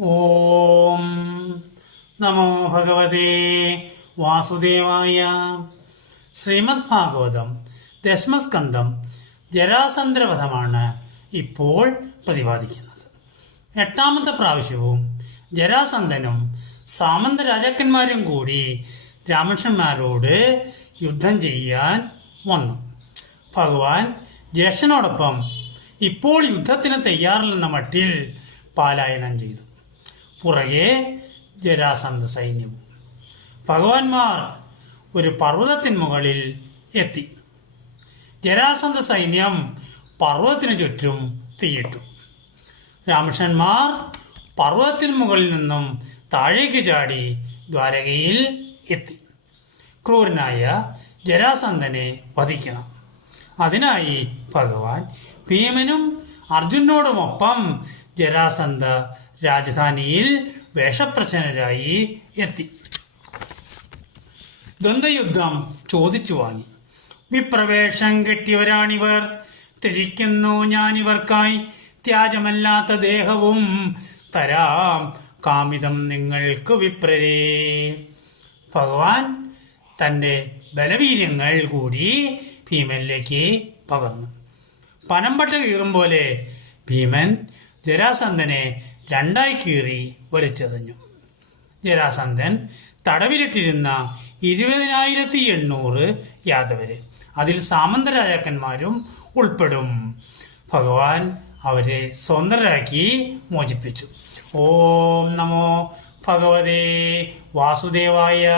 ഓം നമോ ഭഗവതേ വാസുദേവായ. ശ്രീമദ് ഭാഗവതം ദശമസ്കന്ധം ജരാസന്ദ്രവധമാണ് ഇപ്പോൾ പ്രതിപാദിക്കുന്നത്. എട്ടാമത്തെ പ്രാവശ്യവും ജരാസന്ധനും സാമന്ത രാജാക്കന്മാരും കൂടി രാമകൃഷ്ണന്മാരോട് യുദ്ധം ചെയ്യാൻ വന്നു. ഭഗവാൻ ജ്യേഷ്ഠനോടൊപ്പം ഇപ്പോൾ യുദ്ധത്തിന് തയ്യാറില്ലെന്ന മട്ടിൽ പാലായനം ചെയ്തു. പുറകെ ജരാസന്ധ സൈന്യവും ഭഗവാന്മാർ ഒരു പർവതത്തിന് മുകളിൽ എത്തി. ജരാസന്ധ സൈന്യം പർവതത്തിനു ചുറ്റും തീയിട്ടു. രാമകൃഷ്ണന്മാർ പർവതത്തിന് മുകളിൽ നിന്നും താഴേക്ക് ചാടി ദ്വാരകയിൽ എത്തി. ക്രൂരനായ ജരാസന്ധനെ വധിക്കണം. അതിനായി ഭഗവാൻ ഭീമനും അർജുനോടുമൊപ്പം ജരാസന്ധ രാജധാനിയിൽ വേഷപ്രച്ഛന്നരായി എത്തി. ദ്വന്ദ്വയുദ്ധം ചോദിച്ചു വാങ്ങി. വിപ്രവേഷം കെട്ടിയവരാണിവർ. ത്യജിക്കുന്നു ഞാനിവർക്കായി ത്യാജമല്ലാത്ത ദേഹവും. തരാം കാമിതം നിങ്ങൾക്ക് വിപ്രരേ. ഭഗവാൻ തന്റെ ബലവീര്യങ്ങൾ കൂടി ഭീമനിലേക്ക് പകർന്നു. പനമ്പട്ട കീറും പോലെ ഭീമൻ ജരാസന്ധനെ രണ്ടായി കീറി വലിച്ചെറിഞ്ഞു. ജരാസന്ധൻ തടവിലിട്ടിരുന്ന ഇരുപതിനായിരത്തി എണ്ണൂറ് യാദവര്. അതിൽ സാമന്ത രാജാക്കന്മാരും ഉൾപ്പെടും. ഭഗവാൻ അവരെ സ്വതന്ത്രരാക്കി മോചിപ്പിച്ചു. ഓം നമോ ഭഗവതേ വാസുദേവായ